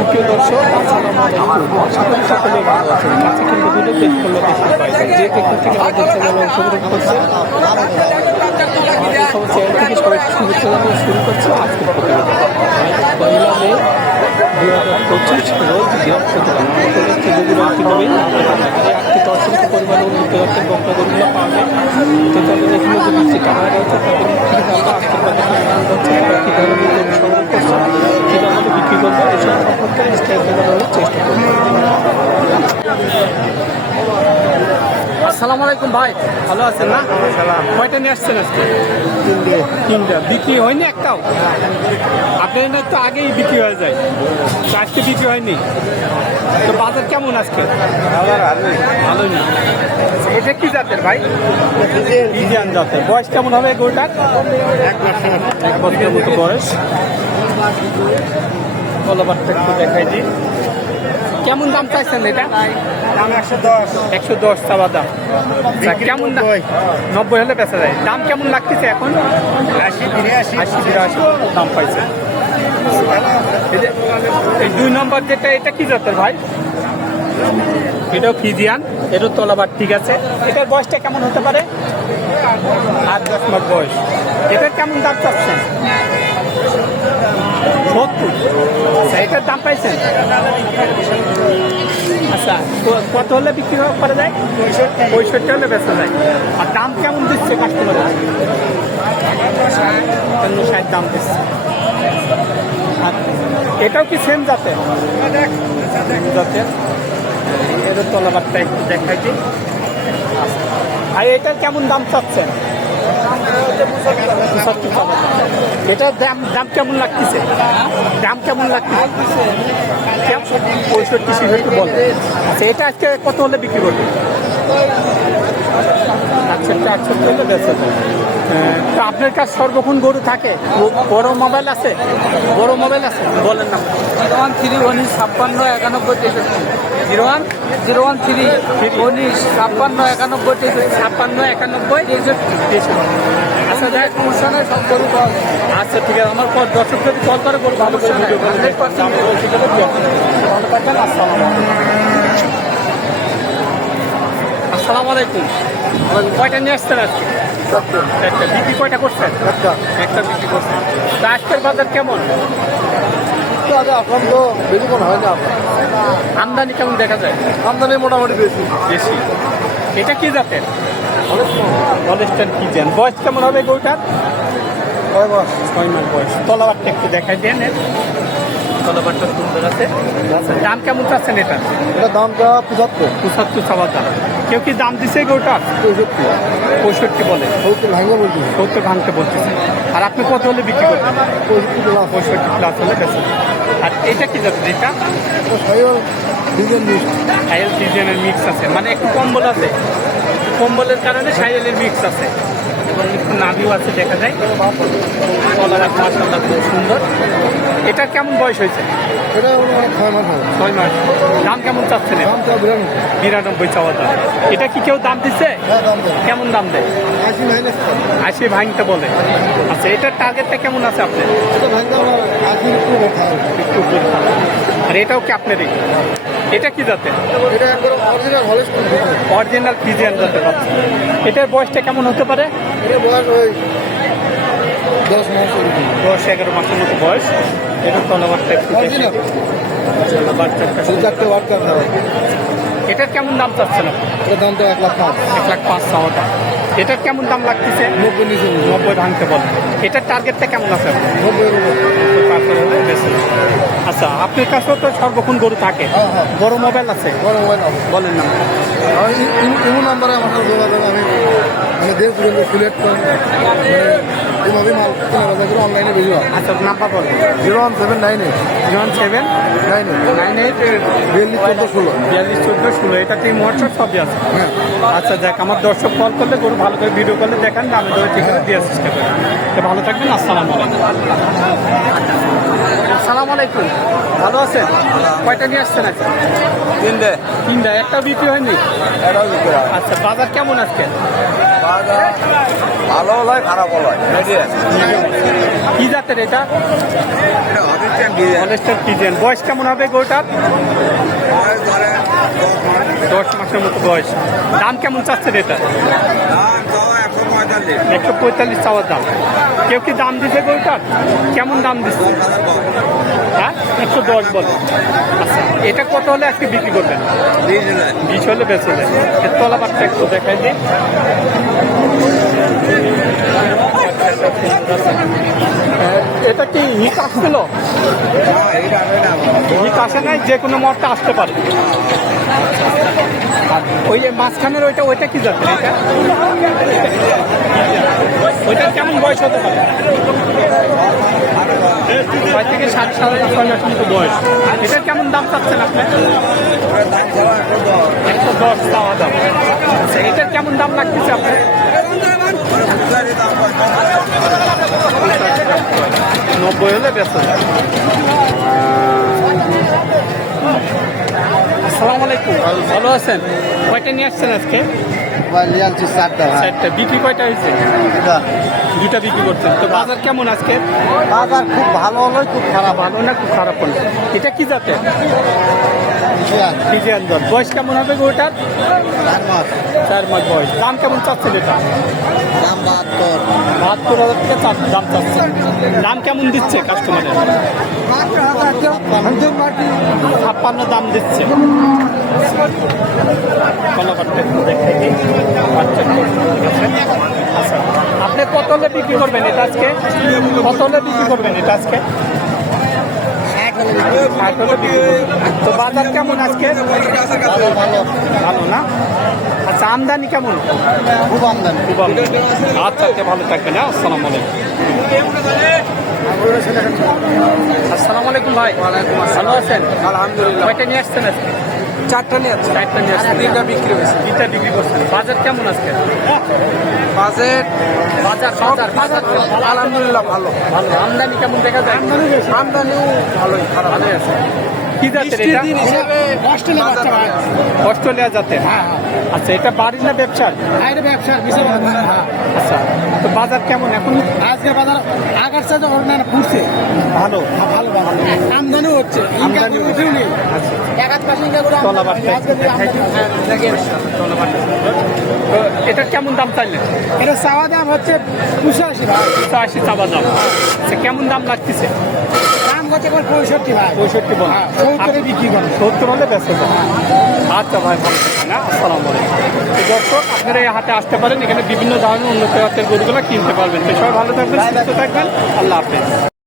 সুপ্রিয় দর্শক, আসসালামু আশা করি সকলে ভালো আছেন। কাছে কিন্তু ভিডিও পেশ করল বেশি পাই যে যেখান থেকে আমাদের চ্যানেল অংশগ্রহণ করছে। আমাদের খবর চ্যানেল থেকে সবাইকে শুভেচ্ছা জানিয়ে শুরু করছে আজকের প্রতিবেদন। পয়লা মে দুই হাজার পঁচিশ রোজ বৃহস্পতিবার। হচ্ছে যেগুলো কীভাবে আর্থিক অসংখ্য পরিমাণে উন্নত জাতের বক্তাগরগুলো পাবে তো তাদের এখানে যে বৃষ্টি টাকা রয়েছে তাদের আজকের বাজারে হচ্ছে তারা কী ধরনের সংগ্রহ করছে। বিক্রি করবে এসব সম্পর্কে বিস্তারিত চেষ্টা করব। আসসালামু আলাইকুম ভাই। ভালো আছেন না? সালাম। কয়টা নিয়ে আসছেন আজকে? তিনটে। তিনটা। বিক্রি হয়নি একটাও? আপনার তো আগেই বিক্রি হয়ে যায়। আজকে বিক্রি হয়নি? তো বাজার কেমন আজকে? ভালোই। না। এটা কি জাতের ভাই? ইন্ডিয়ান জাতের। বয়স কেমন হবে গরুটার? এক বছর এক বছরের মতো বয়স। কলাবারটা একটু দেখাই দিই। কেমন দাম চাইছেন এটা? দাম একশো দশ। একশো দশ চাওয়া দাম। কেমন দাম? নব্বই। হলে বেচা যায়। দাম কেমন লাগতেছে এখন? আশি বিরাশি আশি বিরাশি দাম পাইছে। এই দুই নম্বর যেটা এটা কি জাতের ভাই? এটাও ফিজিয়ান এটাও তলাবার ঠিক আছে। এটার বয়সটা কেমন হতে পারে? আট দশ মাস বয়স। এটার কেমন দাম চাচ্ছেন? সত্তর। আচ্ছা এটার দাম পাইছেন? আচ্ছা কত হলে বিক্রি করা যায়? পঁয়ষট্টি। হলে বেচা যায়। আর দাম কেমন দিচ্ছে পঞ্চান্ন ষাট দাম দিচ্ছে। এটাও কি সেম জাতের? জাতের। এদের তলাবারটা একটু দেখাই দিই। আর এটার কেমন দাম চাচ্ছেন। এটার দাম দাম কেমন লাগতেছে? দাম কেমন লাগতেছে? পঁয়ষট্টি বলে আচ্ছা এটা আজকে কত হলে বিক্রি করবে আচ্ছা দেয়। হ্যাঁ, তো আপনার কাছে সর্বক্ষণ গরু থাকে? বড় মোবাইল আছে? বড় মোবাইল আছে? বলেন না। জিরো ওয়ান থ্রি উনিশ ছাপ্পান্ন একানব্বই তেষট্টি। Zero one zero one three উনিশ ছাপ্পান্ন একানব্বই তেষট্টি। ছাপ্পান্ন একানব্বই তেষট্টি। তেষট্টি। আচ্ছা যাই সমস্যা নেই সব গরু পাওয়া আচ্ছা ঠিক আছে। আমার পর দর্শক যদি কল করে বলব ভালো আসব। ভালো থাকবেন, আসসালামু। আসসালামু আলাইকুম। কয়টা নিয়ে আসছেন আজকে? একটা বিক্রি কয়টা করছেন? একটা। বিক্রি করছেন। তা আজকের বাজার কেমন? এখন তো বেশি কোন হয় না আমদানি কেমন দেখা যায়? আমদানি মোটামুটি বেশি। বেশি। এটা কি জাতের? কলেস্টার কি জান বয়স কেমন হবে গরুটার? ছয় মাস। ছয় মাস বয়স। তলাবারটা একটু দেখাই দেন এর। তলাবারটা সুন্দর আছে। দাম কেমন চাচ্ছেন এটা? এটা দামটা পঁচাত্তর। পঁচাত্তর চাওয়া দাম। কেউ কি দাম দিছে গরুটা পঁয়ষট্টি। পঁয়ষট্টি বলে। সত্তর ভাঙে বলছি সত্তর ভাঙতে বলতেছে। আর আপনি কত হলে বিক্রি করবেন? পঁয়ষট্টি প্লাস পঁয়ষট্টি প্লাস হলে বেশি আর এটা কি যাচ্ছে এটা? সাইল সিজনের মিক্স। আছে। মানে একটু কম্বল আছে। কম্বলের কারণে সাইলের মিক্স আছে। এবং একটু নাভিও আছে দেখা যায়। কলার খুব সুন্দর। এটা কেমন বয়স হয়েছে? এটা ছয় মাস ছয় মাস। দাম কেমন চাচ্ছেন বিরানব্বই। চাওয়া দাম। এটা কি কেউ দাম দিচ্ছে হ্যাঁ কেমন দাম দেয়? আশি ভাঙতে বলে। আচ্ছা এটার টার্গেটটা কেমন আছে আপনার? একটু। আর এটাও কি আপনারই? এটা কি জাতের? এটা একবার অরিজিনাল হলস্টন অরিজিনাল ফিজিয়ান জাতের বাচ্চা এটার বয়সটা কেমন হতে পারে? এটা বয়স ওই দশ মাস। দশ এগারো মাসের মতো বয়স। এটার তলাবারটা একটু এটার কেমন দাম চাচ্ছেন আপনি? এটা দামটা এক লাখ পাঁচ। এক লাখ পাঁচ দাম এটার কেমন দাম লাগতেছে? নব্বই নিচে। নব্বই ভাঙতে বলে। এটার টার্গেটটা কেমন আছে? নব্বই এর আচ্ছা আপনার কাছেও তো সর্বক্ষণ গরু থাকে। হ্যাঁ, হ্যাঁ। বড় মোবাইল আছে? বড় মোবাইল বলেন না। ইমো নাম্বারে আমার সাথে যোগাযোগ আমি মানে দেশ পর্যন্ত সিলেক্ট এইভাবে মাল কেনা বেচা করে অনলাইনে বেশি হয় আচ্ছা নাম্বার বলেন। Zero one seven nine eight zero seven nine eight nine eight বিয়াল্লিশ চোদ্দ ষোলো। বিয়াল্লিশ চোদ্দ ষোলো এটা হোয়াটসঅ্যাপ সবই আছে। হ্যাঁ। আচ্ছা যাক আমার দর্শক কল করলে গরু ভালো করে ভিডিও করলে দেখান না আমি ধরে ঠিক করে দেওয়ার চেষ্টা করি। তো ভালো থাকবেন আসসালামু আলাইকুম। আসসালামু আলাইকুম। ভালো আছেন? কয়টা নিয়ে আসছেন আজকে তিনটে। তিনটা একটা বিক্রি হয়নি? এটাও বিক্রি হয়। আচ্ছা বাজার কেমন আজকে? বাজার ভালো হয় খারাপ লয় কি জাতের এটা? অনেস্টার পিজিয়ান বয়স কেমন হবে গরুটার? দশ মাসের মতো বয়স। দাম কেমন চাচ্ছেন এটা? একশো পঁয়তাল্লিশ। চাওয়ার দাম। কেউ কি দাম দিছে গরুটার? কেমন দাম দিচ্ছে? হ্যাঁ একশো দশ বলে? এটা কত হলে আজকে বিক্রি করবেন? বিশ হলে বেঁচে যায় এর তলা বাচ্চা একটু দেখাই দিই। এটা কি হিট আসছিল? হিট আসে নাই, যে কোনো মরটা আসতে পারে। ওই মাঝখানের ওইটা ওইটা কি যাচ্ছে এটা? ওইটা কেমন বয়স হতে পারে? ছয় থেকে সাত সাড়ে ছয় মাস মতো বয়স। এটার কেমন দাম চাচ্ছেন আপনি? একশো দশ চাওয়া দাম। আচ্ছা, এটার কেমন দাম লাগতেছে আপনার? নব্বই হলে ব্যস্ত আসসালামু আলাইকুম। ভালো আছেন? কয়টা নিয়ে আসছেন আজকে? লিয়ালছি চারটা চারটা। বিক্রি কয়টা হয়েছে? দুইটা। বিক্রি করছেন তো বাজার কেমন আজকে? বাজার খুব ভালো হলো খুব খারাপ ভালো না খুব খারাপ হলো? এটা কি জাতের? ফিজিয়ান। দল বয়স কেমন হবে ওটার চার মাস। চার মাস বয়স। দাম কেমন চাচ্ছেন এটা? দাম বাহাত্তর। বাহাত্তর হাজার থেকে দাম চাচ্ছে দাম কেমন দিচ্ছে কাস্টমারের ছাপ্পান্ন দাম দিচ্ছে। আচ্ছা আপনি কত হলে বিক্রি করবেন এটা আজকে? কত হলে বিক্রি করবেন এটা আজকে। তো বাজার কেমন আজকে? ভালো না? আচ্ছা আমদানি কেমন? খুব আমদানি। খুব আচ্ছা আচ্ছা ভালো থাকবেন হ্যাঁ? আসসালামু আলাইকুম। আসসালামু আলাইকুম ভাই। ভালো আছেন? আলহামদুলিল্লাহ। কয়টা নিয়ে আসছেন আজকে? চারটা নিয়ে আছে চারটা নিয়ে আসছেন। তিনটা বিক্রি হয়েছে। তিনটা বিক্রি করছেন। বাজার কেমন আজকে? বাজেট বাজার বাজার বাজার? আলহামদুলিল্লাহ ভালো। ভালো। আমদানি কেমন দেখা যায়? আমদানিও ভালোই খারাপ ভালোই আছে। কি জাতের এটা? অস্ট্রেলিয়া বাচ্চা অস্ট্রেলিয়া জাতের? আচ্ছা এটা বাড়ির না ব্যবসার? এটা ব্যবসার বিশাল হ্যাঁ। আচ্ছা তো বাজার কেমন এখন? আজকে বাজার আগার সাথে না পুড়ছে ভালো। ভালো ভালো আমদানিও হচ্ছে আমদানি উঠেও নেই। আচ্ছা। আমদানি- তো এটা কেমন দাম চাইলেন? এটা চাওয়া দাম হচ্ছে একশো আশি চাবা দাম। আচ্ছা কেমন দাম লাগতেছে? পঁয়ষট্টি ভাই। পঁয়ষট্টি বল। হ্যাঁ, সত্তরে বিক্রি করে সত্তর হলে ব্যস্ত আচ্ছা ভাই ভালো থাকেন হ্যাঁ? আসসালামু দর্শক আপনারা এই হাটে আসতে পারেন। এখানে বিভিন্ন ধরনের উন্নত জাতের গরুগুলো কিনতে পারবেন। সবাই ভালো থাকবেন সুস্থ থাকবেন। আল্লাহ হাফেজ।